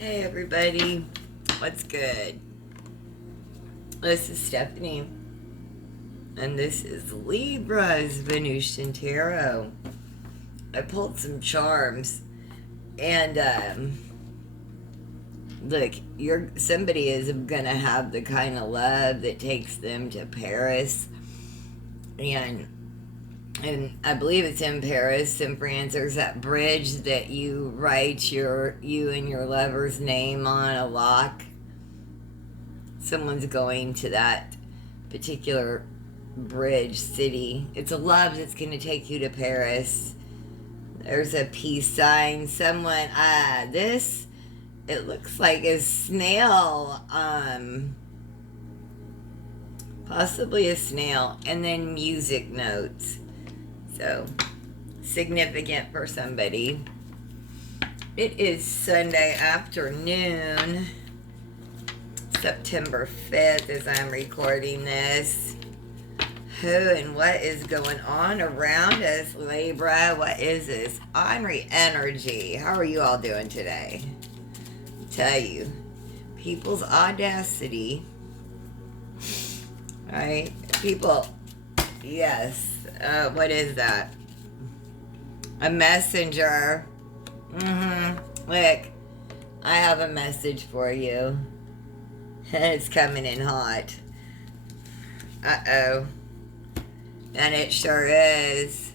Hey everybody, what's good? This is Stephanie, and this is Libras Venusian Tarot. I pulled some charms, and look, somebody is gonna have the kind of love that takes them to Paris, and I believe it's in Paris, in France. There's that bridge that you write you and your lover's name on a lock. Someone's going to that particular bridge city. It's a love that's going to take you to Paris. There's a peace sign. This, it looks like a snail. Possibly a snail. And then music notes. So, significant for somebody. It is Sunday afternoon, September 5th, as I'm recording this. Who and what is going on around us, Libra? What is this? Ornery energy. How are you all doing today? I tell you, people's audacity, right? People, yes. What is that? A messenger. Look, I have a message for you. It's coming in hot. Uh-oh. And it sure is.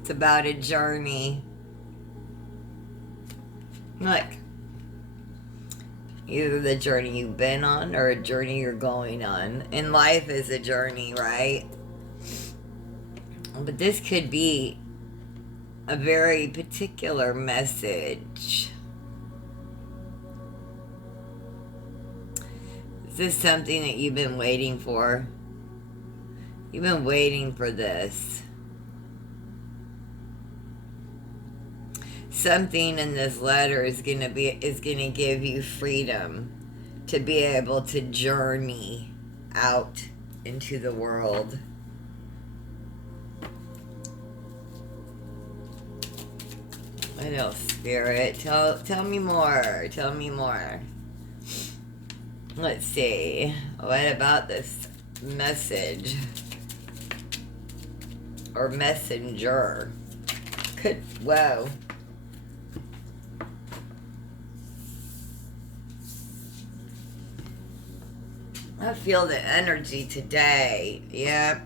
It's about a journey. Look. Either the journey you've been on or a journey you're going on. And life is a journey, right? But this could be a very particular message. Is this something that you've been waiting for? You've been waiting for this. Something in this letter is gonna give you freedom to be able to journey out into the world. What else, Spirit? Tell me more. Tell me more. Let's see. What about this message? Or messenger? Whoa. I feel the energy today. Yep.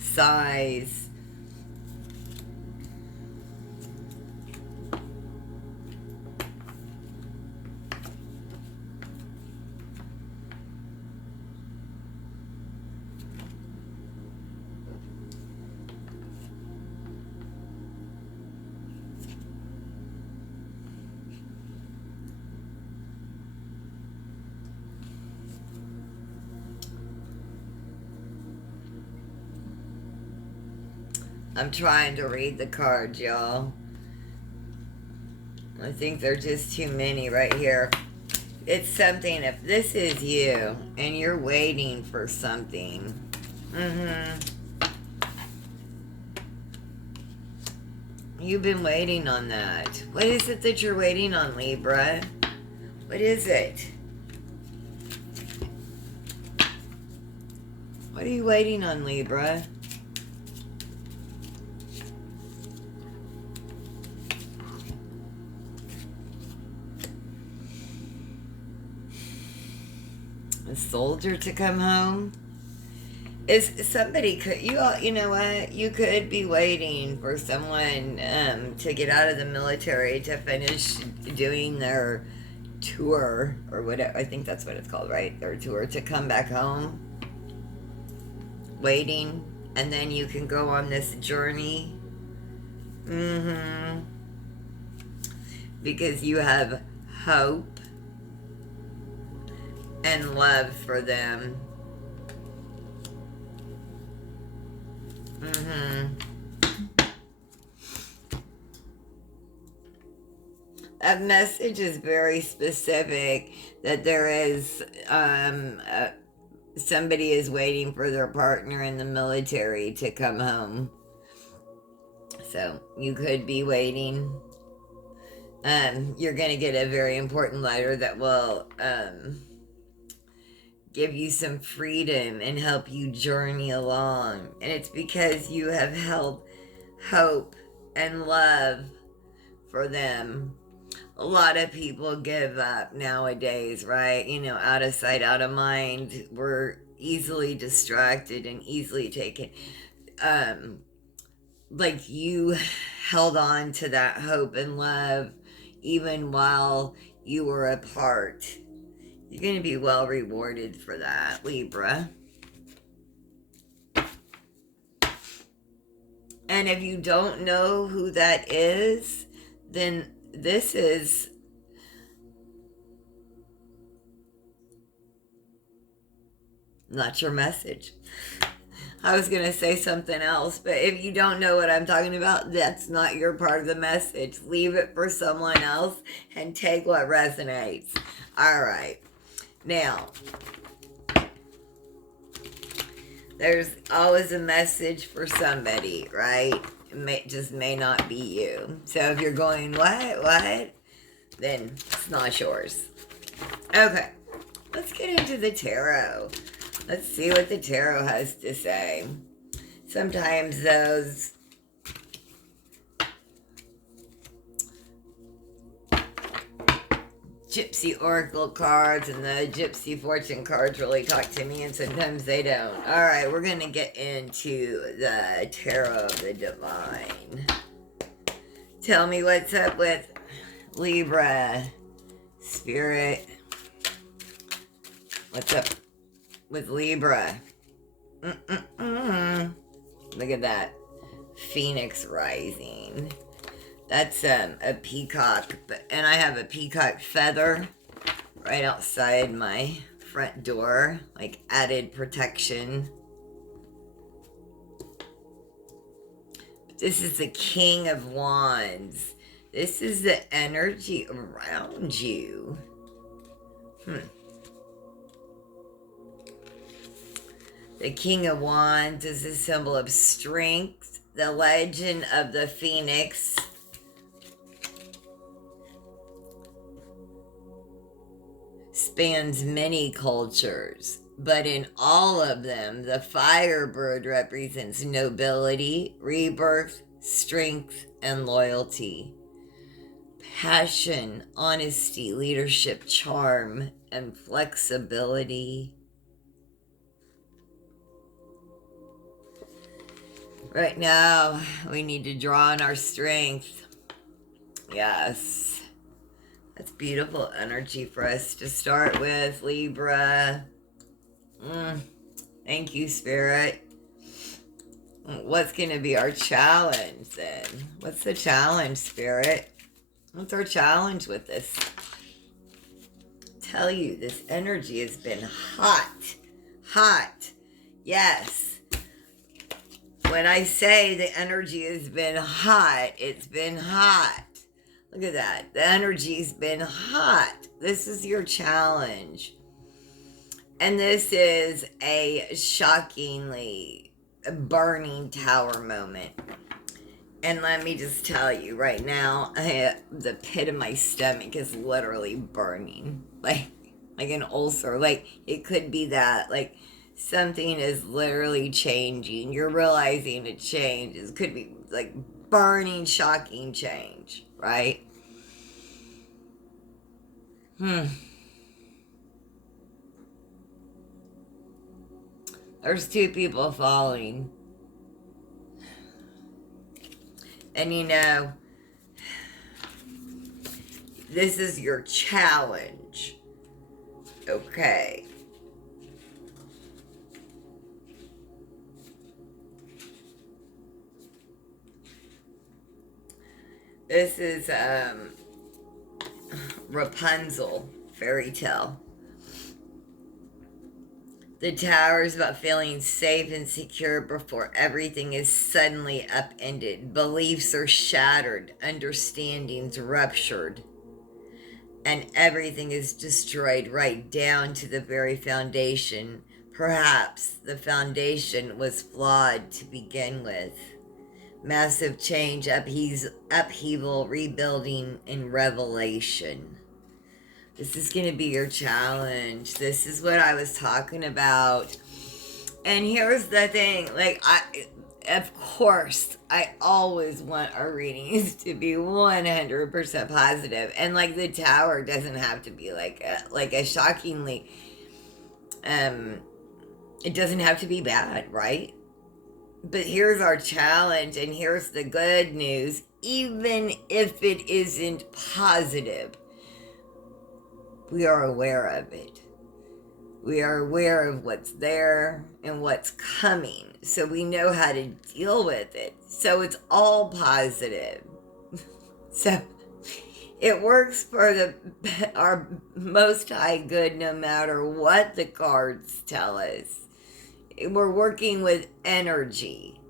Size. I'm trying to read the cards, y'all. I think there are just too many right here. It's something, if this is you and you're waiting for something. You've been waiting on that. What is it that you're waiting on, Libra? What is it? What are you waiting on, Libra? A soldier to come home? Is somebody could you all, you know what? You could be waiting for someone to get out of the military to finish doing their tour or whatever. I think that's what it's called, right? Their tour to come back home. Waiting, and then you can go on this journey. Because you have hope and love for them. That message is very specific, that there is somebody is waiting for their partner in the military to come home. So you could be waiting. You're going to get a very important letter that will give you some freedom and help you journey along. And it's because you have held hope and love for them. A lot of people give up nowadays, right? You know, out of sight, out of mind. We're easily distracted and easily taken. Like you held on to that hope and love even while you were apart. You're going to be well rewarded for that, Libra. And if you don't know who that is, then this is not your message. I was going to say something else, but if you don't know what I'm talking about, that's not your part of the message. Leave it for someone else and take what resonates. All right. Now, there's always a message for somebody, right? It just may not be you. So if you're going, what? Then it's not yours. Okay, let's get into the tarot. Let's see what the tarot has to say. Sometimes those Gypsy Oracle cards and the Gypsy Fortune cards really talk to me, and sometimes they don't. All right, we're going to get into the Tarot of the Divine. Tell me what's up with Libra. Spirit. What's up with Libra? Look at that. Phoenix rising. That's a peacock, and I have a peacock feather right outside my front door, like added protection. This is the King of Wands. This is the energy around you. The King of Wands is a symbol of strength. The legend of the Phoenix spans many cultures, but in all of them, the firebird represents nobility, rebirth, strength, and loyalty. Passion, honesty, leadership, charm, and flexibility. Right now, we need to draw on our strength. Yes. That's beautiful energy for us to start with, Libra. Thank you, Spirit. What's going to be our challenge then? What's the challenge, Spirit? What's our challenge with this? Tell you, this energy has been hot. Hot. Yes. When I say the energy has been hot, it's been hot. Look at that. The energy's been hot. This is your challenge. And this is a shockingly burning tower moment. And let me just tell you right now, the pit of my stomach is literally burning. Like an ulcer. Like, it could be that. Like, something is literally changing. You're realizing a change. It could be like burning, shocking change, right? There's two people falling. And you know, this is your challenge. Okay. This is Rapunzel fairy tale. The tower is about feeling safe and secure before everything is suddenly upended. Beliefs are shattered, understandings ruptured, and everything is destroyed right down to the very foundation. Perhaps the foundation was flawed to begin with. Massive change, upheaval, rebuilding, and revelation. This is going to be your challenge. This is what I was talking about. And here's the thing, like, of course, I always want our readings to be 100% positive. And like the tower doesn't have to be like a shockingly, it doesn't have to be bad, right? But here's our challenge, and here's the good news. Even if it isn't positive, we are aware of it. We are aware of what's there and what's coming. So we know how to deal with it. So it's all positive. So it works for our most high good no matter what the cards tell us. We're working with energy,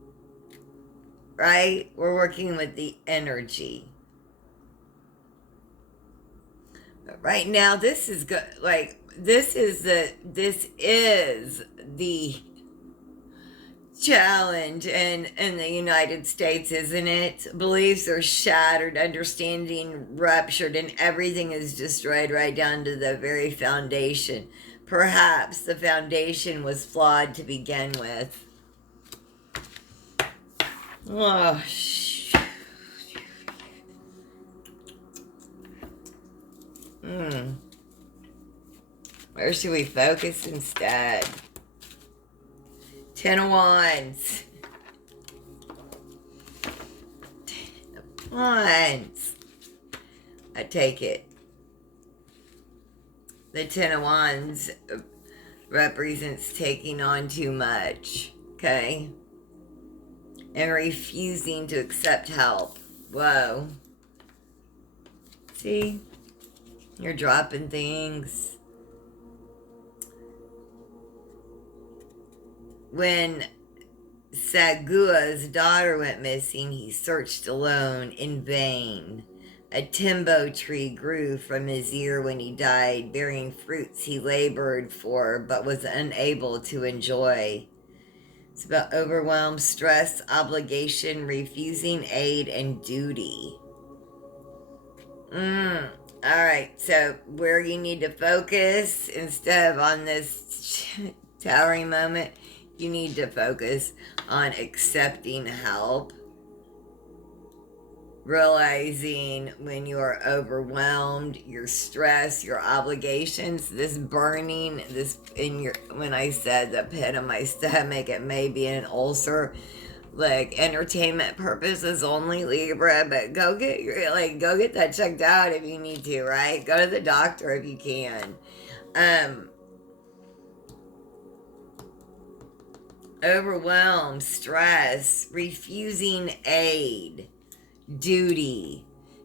right? We're working with the energy. But right now, this is good. Like, this is the challenge in the United States, isn't it? Beliefs are shattered, understanding ruptured, and everything is destroyed right down to the very foundation. Perhaps the foundation was flawed to begin with. Oh, Where should we focus instead? 10 of Wands. 10 of Wands. I take it. The 10 of Wands represents taking on too much, okay? And refusing to accept help. Whoa. See? You're dropping things. When Sagua's daughter went missing, he searched alone in vain. A timbo tree grew from his ear when he died, bearing fruits he labored for but was unable to enjoy. It's about overwhelm, stress, obligation, refusing aid, and duty. Alright, so where you need to focus instead of on this towering moment, you need to focus on accepting help. Realizing when you are overwhelmed, your stress, your obligations, this burning, this in your, when I said the pit of my stomach, it may be an ulcer. Like, entertainment purposes only, Libra, but go get that checked out if you need to, right? Go to the doctor if you can. Overwhelm, stress, refusing aid, duty.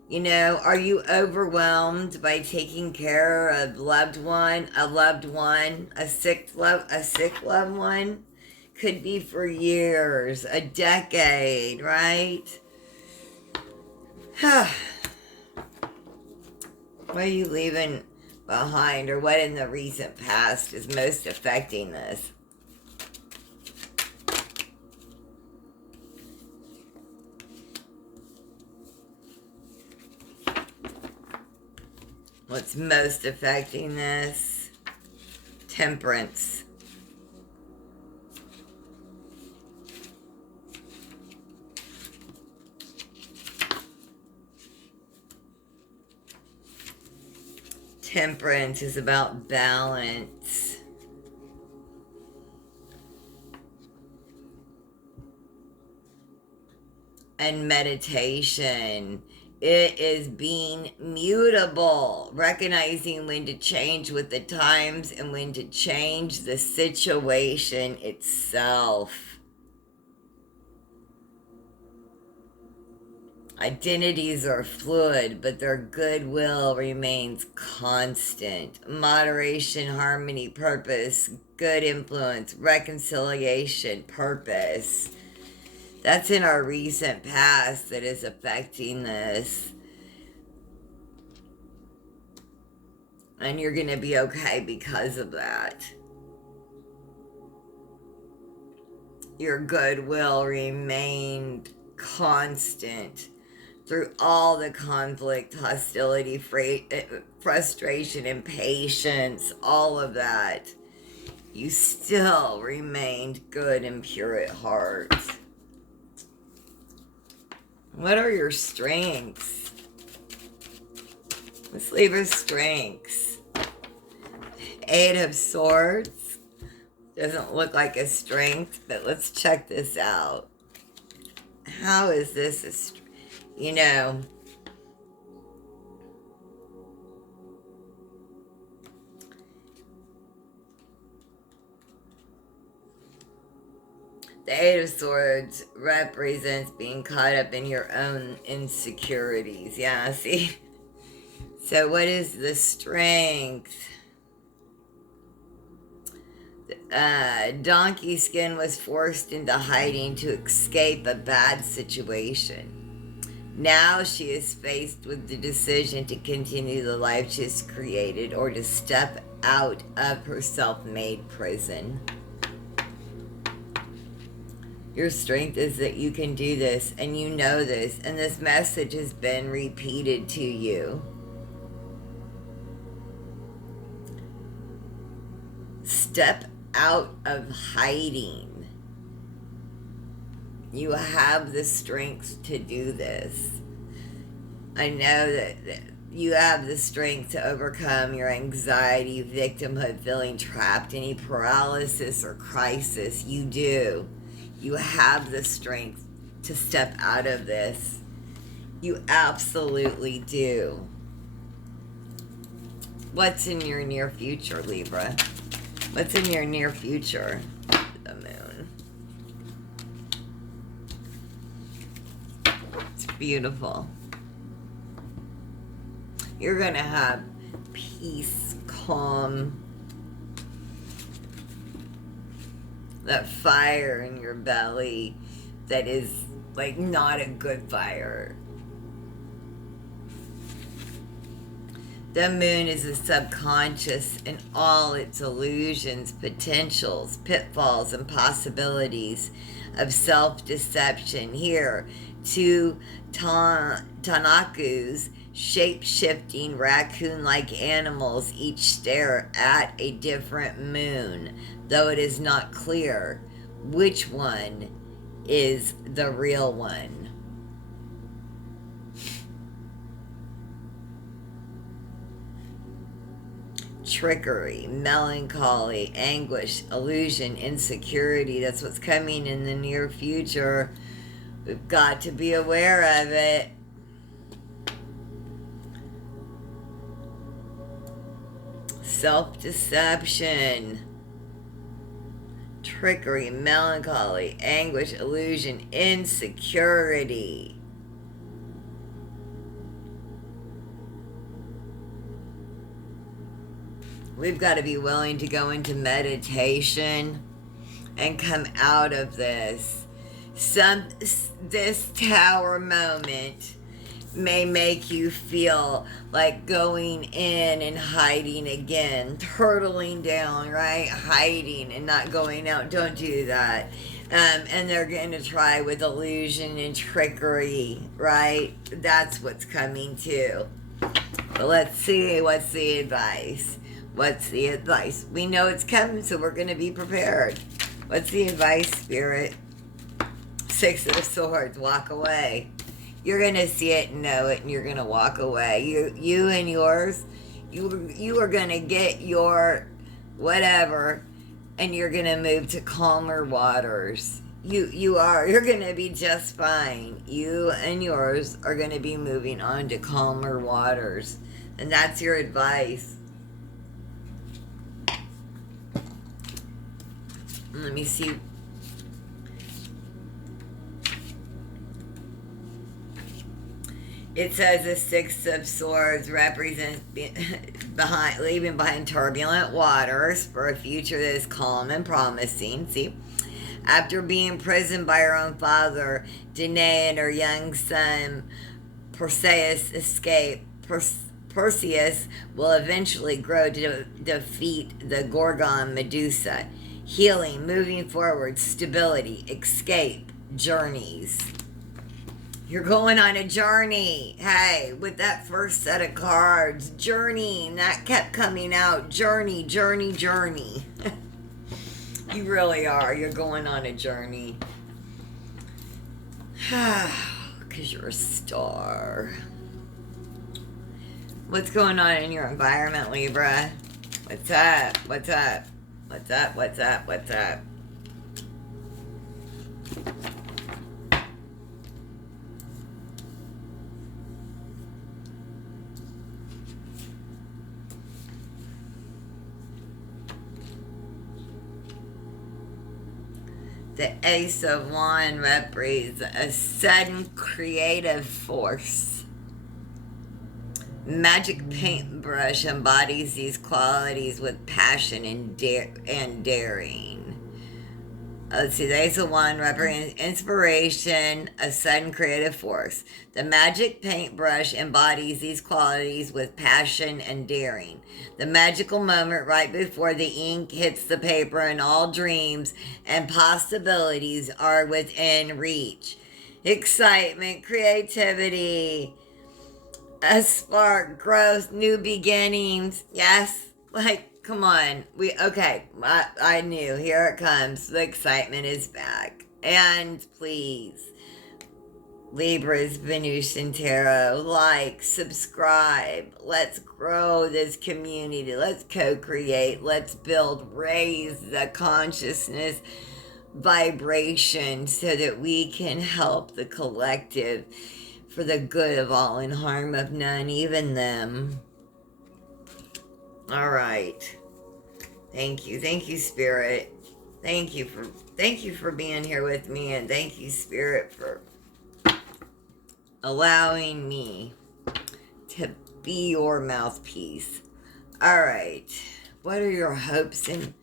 You know, are you overwhelmed by taking care of a loved one, a sick loved one? Could be for years, a decade, right? What are you leaving behind, or what in the recent past is most affecting this? What's most affecting this? Temperance. Temperance is about balance. And meditation. It is being mutable, recognizing when to change with the times and when to change the situation itself. Identities are fluid, but their goodwill remains constant. Moderation, harmony, purpose, good influence, reconciliation, purpose. That's in our recent past that is affecting this. And you're going to be okay because of that. your goodwill remained constant through all the conflict, hostility, frustration, impatience, all of that. You still remained good and pure at heart. What are your strengths? Let's leave our strengths. Eight of Swords. Doesn't look like a strength, but let's check this out. How is this a strength? You know, the Eight of Swords represents being caught up in your own insecurities. Yeah, see? So what is the strength? Donkey Skin was forced into hiding to escape a bad situation. Now she is faced with the decision to continue the life she's created or to step out of her self-made prison. Your strength is that you can do this, and you know this, and this message has been repeated to you. Step out of hiding. You have the strength to do this. I know that you have the strength to overcome your anxiety, victimhood, feeling trapped, any paralysis or crisis. You do. You have the strength to step out of this. You absolutely do. What's in your near future, Libra? What's in your near future? The moon. It's beautiful. You're going to have peace, calm, that fire in your belly that is like not a good fire. The moon is the subconscious and all its illusions, potentials, pitfalls, and possibilities of self-deception. Here, two Tanakus, shape-shifting raccoon-like animals, each stare at a different moon, though it is not clear which one is the real one. Trickery, melancholy, anguish, illusion, insecurity. That's what's coming in the near future. We've got to be aware of it. Self-deception, trickery, melancholy, anguish, illusion, insecurity. We've got to be willing to go into meditation and come out of this. This tower moment may make you feel like going in and hiding again, turtling down, right? Hiding and not going out. Don't do that. And they're going to try with illusion and trickery, right? That's what's coming too. But let's see, what's the advice? What's the advice? We know it's coming, so we're going to be prepared. What's the advice, Spirit? Six of Swords, walk away. You're going to see it and know it, and you're going to walk away. You and yours, you are going to get your whatever, and you're going to move to calmer waters. You're going to be just fine. You and yours are going to be moving on to calmer waters. And that's your advice. Let me see. It says the Six of Swords represents leaving behind turbulent waters for a future that is calm and promising. See? After being imprisoned by her own father, Danae and her young son Perseus escape. Perseus will eventually grow to defeat the Gorgon Medusa. healing, moving forward, stability, escape, journeys. You're going on a journey. Hey, with that first set of cards, journey, that kept coming out. Journey, journey, journey. You really are. You're going on a journey. Because you're a star. What's going on in your environment, Libra? What's up? What's up? What's up? What's up? What's up? The Ace of Wands represents a sudden creative force. Magic paintbrush embodies these qualities with passion and daring. Let's see, the Ace of Wands represents inspiration, a sudden creative force. The magic paintbrush embodies these qualities with passion and daring. The magical moment right before the ink hits the paper and all dreams and possibilities are within reach. Excitement, creativity, a spark, growth, new beginnings. Yes, like, come on. I knew. Here it comes. The excitement is back. And please, Libras, Venusian Tarot, like, subscribe. Let's grow this community. Let's co-create. Let's build, raise the consciousness vibration so that we can help the collective for the good of all and harm of none, even them. All right. Thank you. Thank you, Spirit. Thank you for being here with me, and thank you, Spirit, for allowing me to be your mouthpiece. All right. What are your hopes and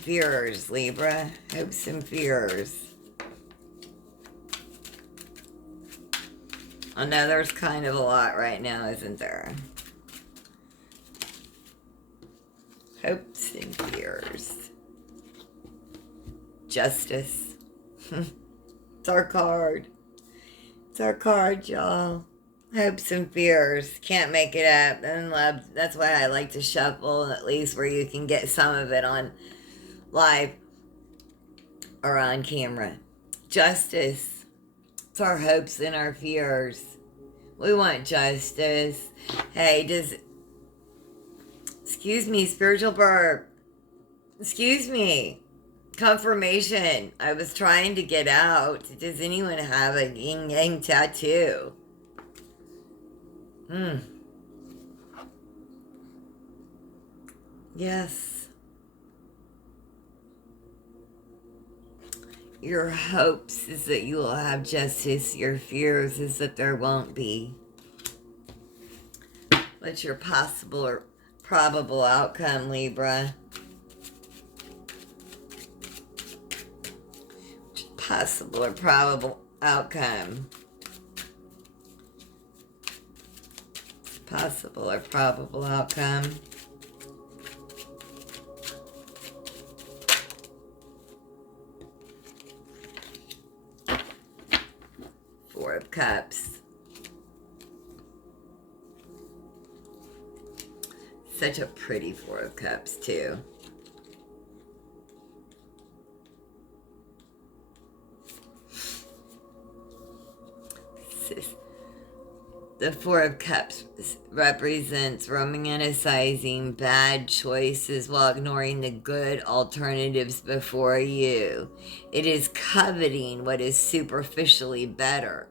fears, Libra? Hopes and fears. I know there's kind of a lot right now, isn't there? Hopes and fears. Justice. It's our card. It's our card, y'all. Hopes and fears. Can't make it up. And love. That's why I like to shuffle, at least where you can get some of it on live or on camera. Justice. It's our hopes and our fears. We want justice. Hey, excuse me, spiritual burp. Excuse me. Confirmation. I was trying to get out. Does anyone have a yin yang tattoo? Yes. Your hopes is that you will have justice. Your fears is that there won't be. What's your possible or probable outcome, Libra? Possible or probable outcome. Possible or probable outcome. Four of Cups. Such a pretty Four of Cups, too. The Four of Cups represents romanticizing bad choices while ignoring the good alternatives before you. It is coveting what is superficially better,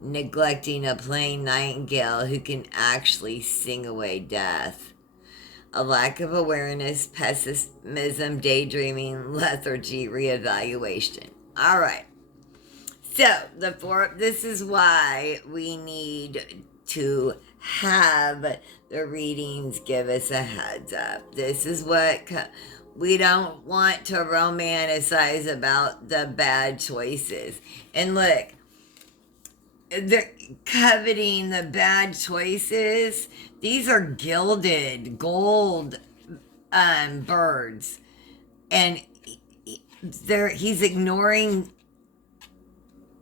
neglecting a plain nightingale who can actually sing away death. A lack of awareness, pessimism, daydreaming, lethargy, reevaluation. All right. So, this is why we need to have the readings give us a heads up. This is what we don't want to romanticize about the bad choices. And look, they're coveting the bad choices. These are gilded gold birds. And he's ignoring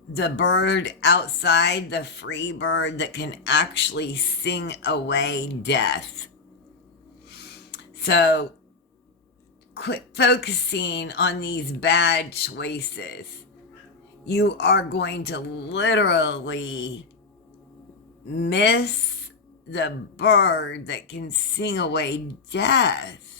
the bird outside, the free bird that can actually sing away death. So quit focusing on these bad choices. You are going to literally miss the bird that can sing away death.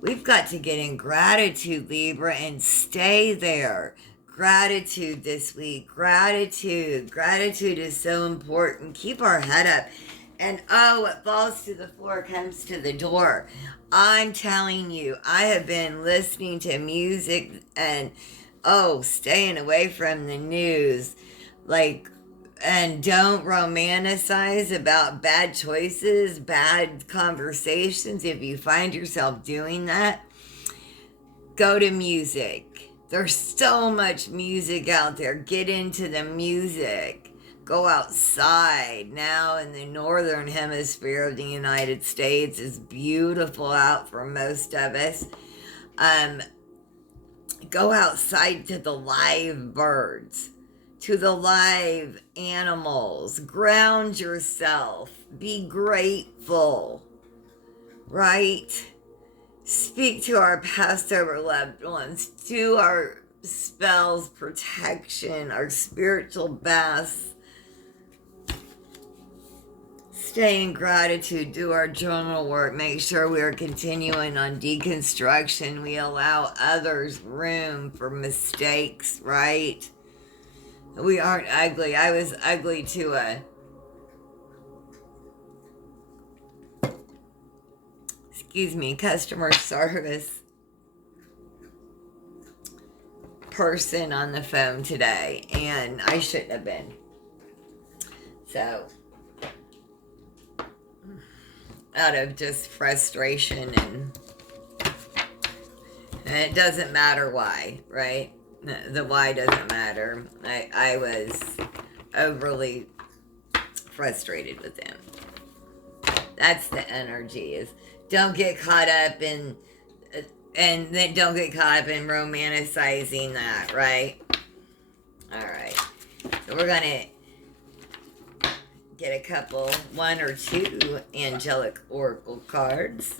We've got to get in gratitude, Libra, and stay there. Gratitude this week. Gratitude. Gratitude is so important. Keep our head up. And what falls to the floor comes to the door. I'm telling you, I have been listening to music and, staying away from the news. And don't romanticize about bad choices, bad conversations. If you find yourself doing that, go to music. There's so much music out there. Get into the music. Go outside. Now in the northern hemisphere of the United States, it's beautiful out for most of us. Go outside to the live birds, to the live animals. Ground yourself. Be grateful, right? Speak to our Passover loved ones. Do our spells, protection, our spiritual baths. Stay in gratitude. Do our journal work. Make sure we are continuing on deconstruction. We allow others room for mistakes, right? We aren't ugly. I was ugly to a customer service person on the phone today, and I shouldn't have been. So, out of just frustration, and it doesn't matter why, right? The why doesn't matter. I was overly frustrated with them. That's the energy, is don't get caught up in, and then don't get caught up in romanticizing that, right? All right. So we're going to get a couple, one or two angelic oracle cards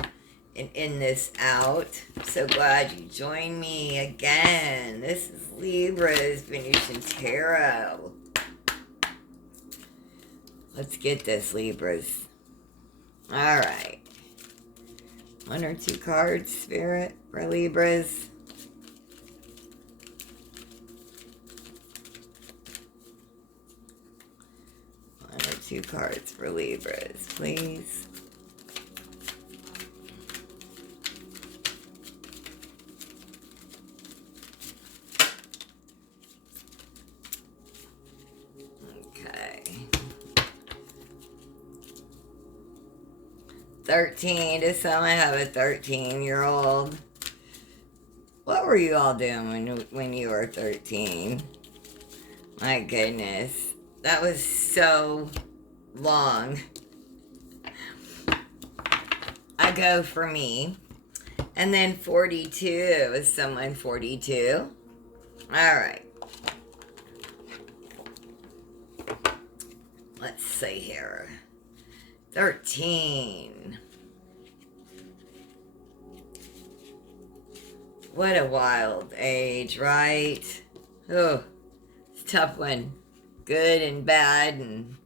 and end this out. So glad you joined me again. This is Libra's Venusian Tarot. Let's get this, Libras. All right. One or two cards, Spirit, for Libras. One or two cards for Libras, please. Okay. 13. Does someone have a 13-year-old? What were you all doing when you were 13? My goodness. That was so long ago for me. And then 42. Is someone 42? All right. Let's see here. 13. What a wild age, right? Oh, it's a tough one. Good and bad, and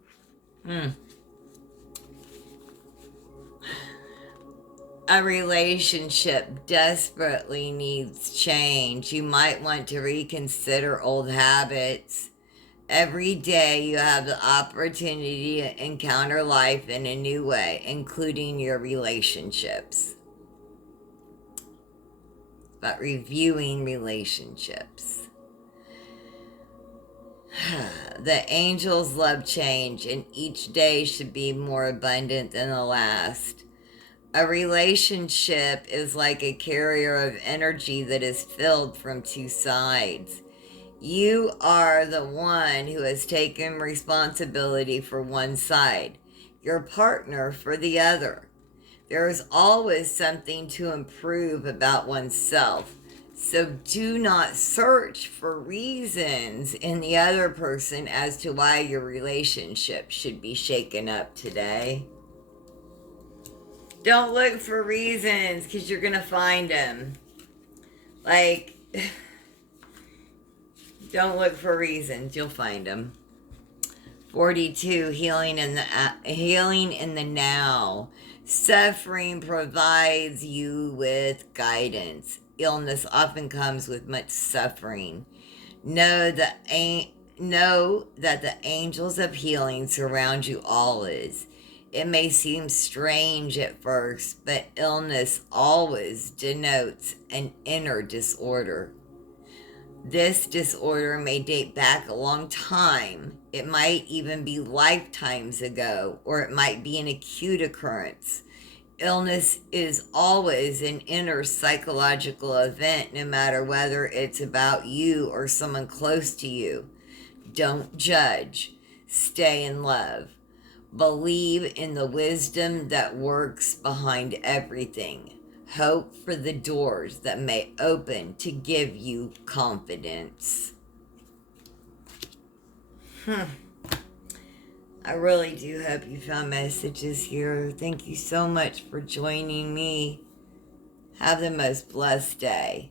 a relationship desperately needs change. You might want to reconsider old habits. Every day you have the opportunity to encounter life in a new way, including your relationships. But reviewing relationships. The angels love change, and each day should be more abundant than the last. A relationship is like a carrier of energy that is filled from two sides. You are the one who has taken responsibility for one side. your partner for the other. There is always something to improve about oneself. So do not search for reasons in the other person as to why your relationship should be shaken up today. Don't look for reasons, because you're going to find them. Like, don't look for reasons, you'll find them. 42, healing in the now. Suffering provides you with guidance. Illness often comes with much suffering. Know that the angels of healing surround you always. It may seem strange at first, but illness always denotes an inner disorder. This disorder may date back a long time. It might even be lifetimes ago, or it might be an acute occurrence. Illness is always an inner psychological event, no matter whether it's about you or someone close to you. Don't judge. Stay in love. Believe in the wisdom that works behind everything. Hope for the doors that may open to give you confidence. I really do hope you found messages here. Thank you so much for joining me. Have the most blessed day.